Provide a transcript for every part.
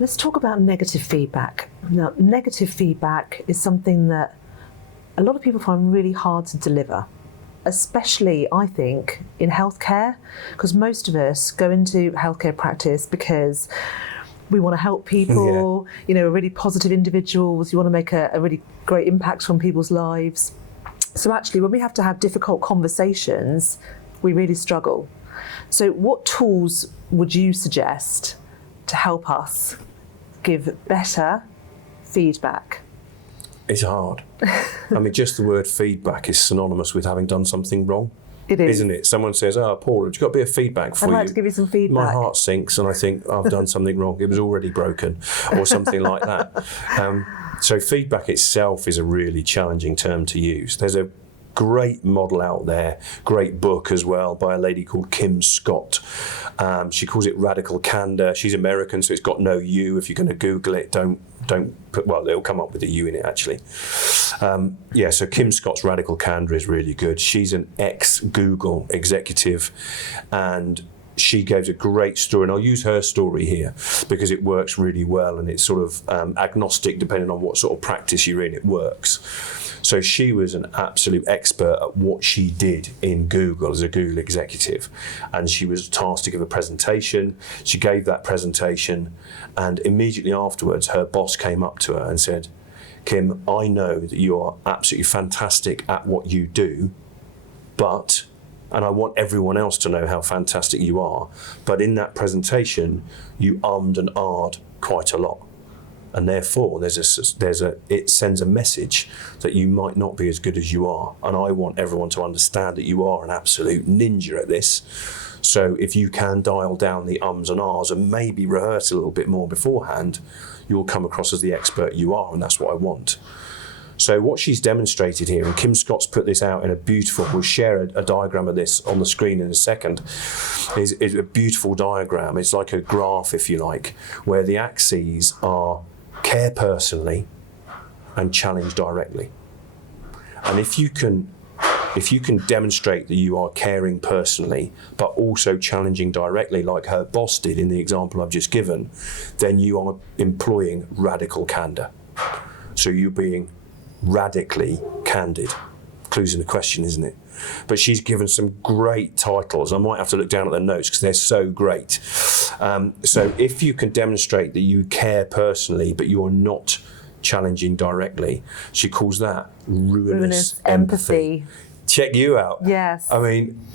Let's talk about negative feedback. Now, negative feedback is something that a lot of people find really hard to deliver, especially, I think, in healthcare, because most of us go into healthcare practice because we want to help people, we're really positive individuals, you want to make a really great impact on people's lives. So actually, when we have to have difficult conversations, we really struggle. So what tools would you suggest to help us give better feedback? It's hard. I mean, just the word feedback is synonymous with having done something wrong. It is. Isn't it? Someone says, Paul, have you got a bit of feedback for you? I'd like to give you some feedback. My heart sinks and I think, I've done something wrong. It was already broken or something like that. So feedback itself is a really challenging term to use. There's a great model out there, great book as well by a lady called Kim Scott. She calls it Radical Candor. She's American, so it's got no U. If you're going to Google it, don't put, well, it'll come up with a U in it actually. So Kim Scott's Radical Candor is really good. She's an ex-Google executive, and she gave a great story, and I'll use her story here because it works really well, and it's sort of agnostic depending on what sort of practice you're in, it works. So she was an absolute expert at what she did in Google as a Google executive, and she was tasked to give a presentation. She gave that presentation, and immediately afterwards her boss came up to her and said, Kim, I know that you are absolutely fantastic at what you do, and I want everyone else to know how fantastic you are, but in that presentation you ummed and ahed quite a lot. And therefore, it sends a message that you might not be as good as you are. And I want everyone to understand that you are an absolute ninja at this. So if you can dial down the ums and ahs and maybe rehearse a little bit more beforehand, you'll come across as the expert you are, and that's what I want. So what she's demonstrated here, and Kim Scott's put this out in a beautiful, we'll share a diagram of this on the screen in a second, is a beautiful diagram. It's like a graph, if you like, where the axes are care personally and challenge directly. And if you can demonstrate that you are caring personally but also challenging directly, like her boss did in the example I've just given, then you are employing radical candor. So you're being radically candid. Clues in the question, isn't it? But she's given some great titles. I might have to look down at the notes because they're so great. So if you can demonstrate that you care personally, but you're not challenging directly, she calls that ruinous empathy. Check you out. Yes. I mean,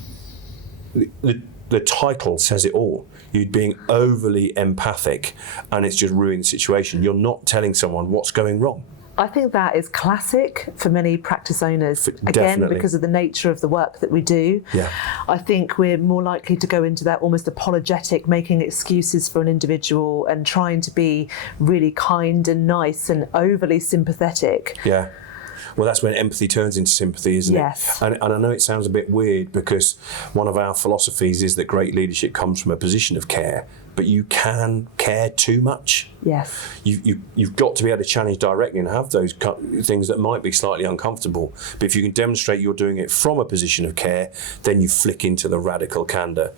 the title says it all. You're being overly empathic and it's just ruining the situation. You're not telling someone what's going wrong. I think that is classic for many practice owners, again, Definitely. because of the nature of the work that we do. Yeah. I think we're more likely to go into that almost apologetic, making excuses for an individual and trying to be really kind and nice and overly sympathetic. Yeah. Well, that's when empathy turns into sympathy, isn't Yes. it? And I know it sounds a bit weird because one of our philosophies is that great leadership comes from a position of care, but you can care too much. Yes. You've got to be able to challenge directly and have those things that might be slightly uncomfortable. But if you can demonstrate you're doing it from a position of care, then you flick into the radical candor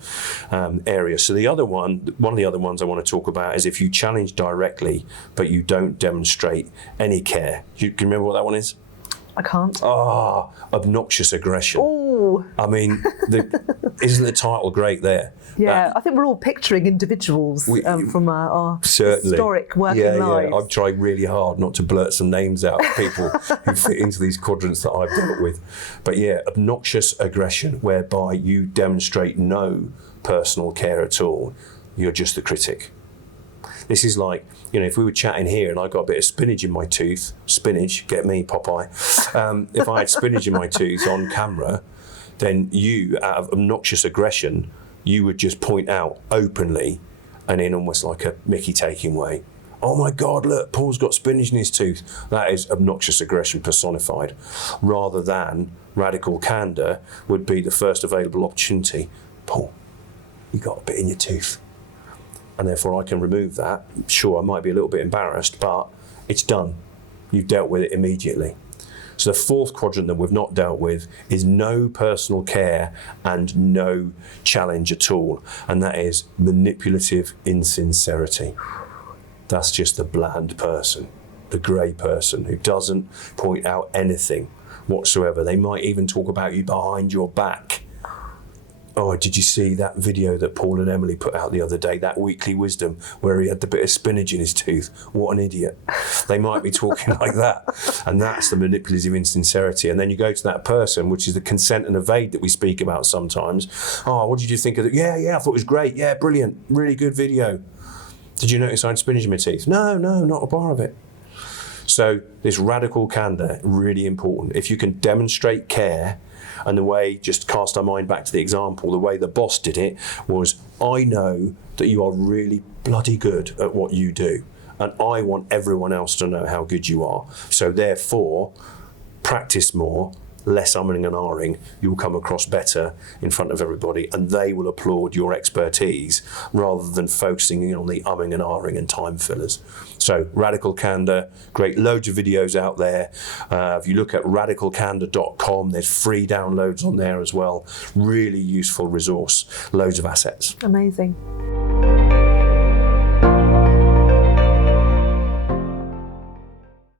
area. So one of the other ones I want to talk about is if you challenge directly, but you don't demonstrate any care. Can you remember what that one is? I can't. Obnoxious aggression. Oh. I mean, isn't the title great there? Yeah, I think we're all picturing individuals from our historic working lives. Yeah, I've tried really hard not to blurt some names out of people who fit into these quadrants that I've dealt with. But yeah, obnoxious aggression, whereby you demonstrate no personal care at all. You're just the critic. This is like, if we were chatting here and I got a bit of spinach in my tooth, spinach, get me, Popeye. If I had spinach in my tooth on camera, then you, out of obnoxious aggression, you would just point out openly and in almost like a Mickey taking way, oh my God, look, Paul's got spinach in his tooth. That is obnoxious aggression personified, rather than radical candor would be the first available opportunity. Paul, you got a bit in your tooth. And therefore I can remove that. Sure, I might be a little bit embarrassed, but it's done. You've dealt with it immediately. So the fourth quadrant that we've not dealt with is no personal care and no challenge at all. And that is manipulative insincerity. That's just the bland person, the grey person who doesn't point out anything whatsoever. They might even talk about you behind your back. Oh, did you see that video that Paul and Emily put out the other day, that weekly wisdom where he had the bit of spinach in his tooth? What an idiot. They might be talking like that. And that's the manipulative insincerity. And then you go to that person, which is the consent and evade that we speak about sometimes. Oh, what did you think of it? Yeah, I thought it was great. Yeah, brilliant. Really good video. Did you notice I had spinach in my teeth? No, not a bar of it. So this radical candour, really important. If you can demonstrate care, and the way, just cast our mind back to the example, the way the boss did it was, I know that you are really bloody good at what you do, and I want everyone else to know how good you are. So therefore, practice more, less umming and ahhing, you'll come across better in front of everybody, and they will applaud your expertise rather than focusing in on the umming and ahhing and time fillers. So radical candour, great, loads of videos out there. If you look at radicalcandour.com, there's free downloads on there as well. Really useful resource, loads of assets. Amazing.